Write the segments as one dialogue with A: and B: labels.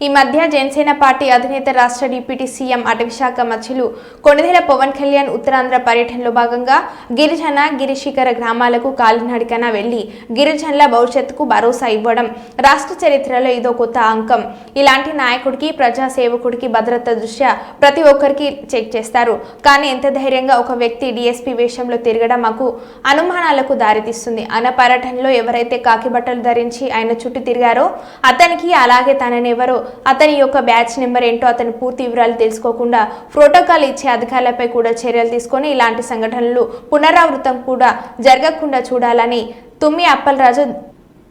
A: ఈ మధ్య జనసేన పార్టీ అధినేత రాష్ట్ర డిప్యూటీ సీఎం అటవీశాఖ మధ్యులు కొణిదెల పవన్ కళ్యాణ్ ఉత్తరాంధ్ర పర్యటనలో భాగంగా గిరిజన గిరిశిఖర గ్రామాలకు కాలినడికన వెళ్ళి గిరిజనుల భవిష్యత్తుకు భరోసా ఇవ్వడం రాష్ట్ర చరిత్రలో ఇదో కొత్త అంకం. ఇలాంటి నాయకుడికి ప్రజాసేవకుడికి భద్రత దృష్ట్యా ప్రతి ఒక్కరికి చెక్ చేస్తారు. కానీ ఎంత ధైర్యంగా ఒక వ్యక్తి డీఎస్పీ వేషంలో తిరగడం మాకు అనుమానాలకు దారితీస్తుంది. అన్న పర్యటనలో ఎవరైతే కాకి బట్టలు ధరించి ఆయన చుట్టూ తిరిగారో అతనికి అలాగే తననెవరో అతని యొక్క బ్యాచ్ నెంబర్ ఏంటో అతని పూర్తి వివరాలు తెలుసుకోకుండా ప్రోటోకాల్ ఇచ్చే అధికారులపై కూడా చర్యలు తీసుకొని ఇలాంటి సంఘటనలు పునరావృతం కూడా జరగకుండా చూడాలని తుమ్మి అప్పలరాజు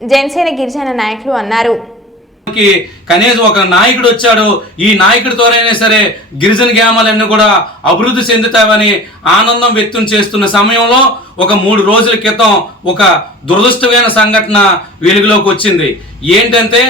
A: జనసేన గిరిజన నాయకులు అన్నారు.
B: కనీసం ఒక నాయకుడు వచ్చాడు ఈ నాయకుడితోనైనా సరే గిరిజన గ్రామాలన్నీ కూడా అభివృద్ధి చెందుతావని ఆనందం వ్యక్తం చేస్తున్న సమయంలో ఒక మూడు రోజుల క్రితం ఒక దురదృష్టమైన సంఘటన వెలుగులోకి వచ్చింది. ఏంటంటే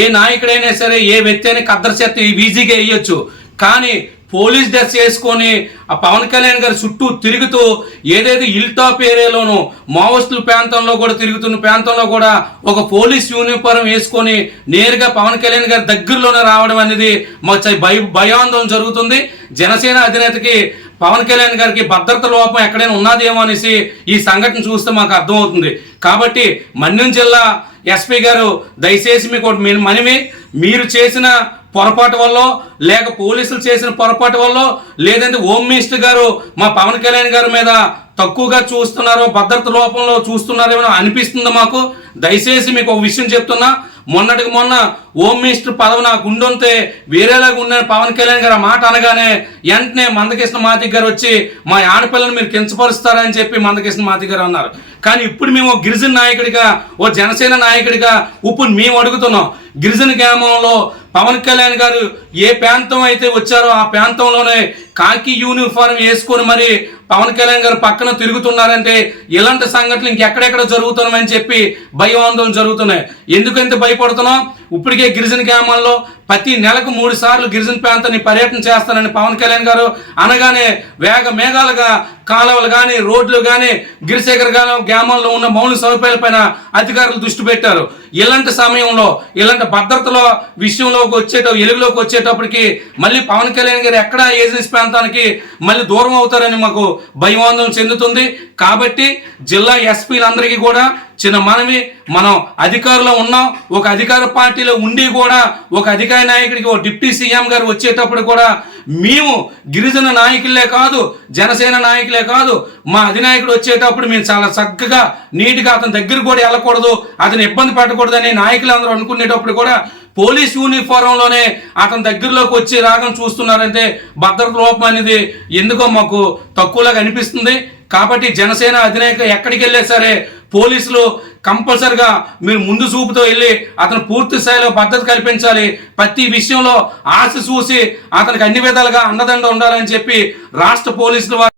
B: ఏ నాయకుడైనా సరే ఏ వ్యక్తి అయినా కద్దరు చేత ఈజీగా వేయొచ్చు. కానీ పోలీస్ డ్రెస్ వేసుకొని ఆ పవన్ కళ్యాణ్ గారి చుట్టూ తిరుగుతూ ఏదైతే హిల్ టాప్ ఏరియాలోను మావోయిస్టుల ప్రాంతంలో కూడా తిరుగుతున్న ప్రాంతంలో కూడా ఒక పోలీస్ యూనిఫారం వేసుకొని నేరుగా పవన్ కళ్యాణ్ గారి దగ్గరలోనే రావడం అనేది మాకు భయ భయాందోళన జరుగుతుంది. జనసేన అధినేతకి పవన్ కళ్యాణ్ గారికి భద్రత లోపం ఎక్కడైనా ఉన్నదేమో అనేసి ఈ సంఘటన చూస్తే మాకు అర్థమవుతుంది. కాబట్టి మన్యం జిల్లా ఎస్పీ గారు దయచేసి మీకు మనమే మీ- మనవి. మీరు చేసిన పొరపాటు వల్ల లేక పోలీసులు చేసిన పొరపాటు వల్ల లేదంటే హోమ్ మినిస్టర్ గారు మా పవన్ కళ్యాణ్ గారి మీద తక్కువగా చూస్తున్నారో భద్రత లోపంలో చూస్తున్నారేమో అనిపిస్తుంది మాకు. దయచేసి మీకు ఒక విషయం చెప్తున్నా. మొన్నటికి మొన్న హోమ్ మినిస్టర్ పదవి నాకు ఉండుంటే వేరేలాగా ఉన్న పవన్ కళ్యాణ్ గారు మాట అనగానే వెంటనే మందకృష్ణ మాతి గారు వచ్చి మా ఆడపిల్లని మీరు కించపరుస్తారని చెప్పి మందకృష్ణ మాతి గారు అన్నారు. కానీ ఇప్పుడు మేము గిరిజన నాయకుడిగా ఓ జనసేన నాయకుడిగా ఇప్పుడు మేము అడుగుతున్నాం. గిరిజన గ్రామంలో పవన్ కళ్యాణ్ గారు ఏ ప్రాంతం అయితే వచ్చారో ఆ ప్రాంతంలోనే కాకి యూనిఫారం వేసుకొని మరి పవన్ కళ్యాణ్ గారు పక్కన తిరుగుతున్నారంటే ఇలాంటి సంఘటనలు ఇంకెక్కడెక్కడ జరుగుతున్నాయని చెప్పి భయం ఆందోళన జరుగుతున్నాయి ఎందుకంటే భయపడుతున్నాం? ఇప్పటికే గిరిజన గ్రామాల్లో ప్రతి నెలకు మూడు సార్లు గిరిజన ప్రాంతాన్ని పర్యటన చేస్తానని పవన్ కళ్యాణ్ గారు అనగానే వేగ మేఘాలుగా కాలువలు కానీ రోడ్లు కానీ గిరిశేఖర్ గారు గ్రామాల్లో ఉన్న మౌలిక సదుపాయాలపైన అధికారులు దృష్టి పెట్టారు. ఇలాంటి సమయంలో ఇలాంటి భద్రతలో విషయంలోకి వచ్చేట వెలుగులోకి వచ్చేటప్పటికి మళ్ళీ పవన్ కళ్యాణ్ గారు ఎక్కడ ఏజెన్సీ ప్రాంతానికి మళ్ళీ దూరం అవుతారని మాకు భయవాందం చెందుతుంది. కాబట్టి జిల్లా ఎస్పీలందరికీ కూడా చిన్న మనవి మనం అధికారంలో ఉన్నాం ఒక అధికార పార్టీలో ఉండి కూడా ఒక అధికార నాయకుడికి ఒక డిప్యూటీ సీఎం గారు వచ్చేటప్పుడు కూడా మేము గిరిజన నాయకులే కాదు జనసేన నాయకులే కాదు మా అధినాయకుడు వచ్చేటప్పుడు మేము చాలా చక్కగా నీట్గా అతని దగ్గర కూడా వెళ్ళకూడదు అతను ఇబ్బంది పెట్టకూడదని నాయకులు అందరూ అనుకునేటప్పుడు కూడా పోలీస్ యూనిఫారంలోనే అతని దగ్గరలోకి వచ్చి రాగం చూస్తున్నారంటే భద్రత లోపం అనేది ఎందుకో మాకు తక్కువలాగా అనిపిస్తుంది. కాబట్టి జనసేన అధినాయకు ఎక్కడికి వెళ్ళే సరే పోలీసులు కంపల్సరిగా మీరు ముందు చూపుతో వెళ్ళి అతను పూర్తి స్థాయిలో భద్రత కల్పించాలి. ప్రతి విషయంలో ఆశ చూసి అతనికి అన్ని విధాలుగా అండదండ ఉండాలని చెప్పి రాష్ట్ర పోలీసులు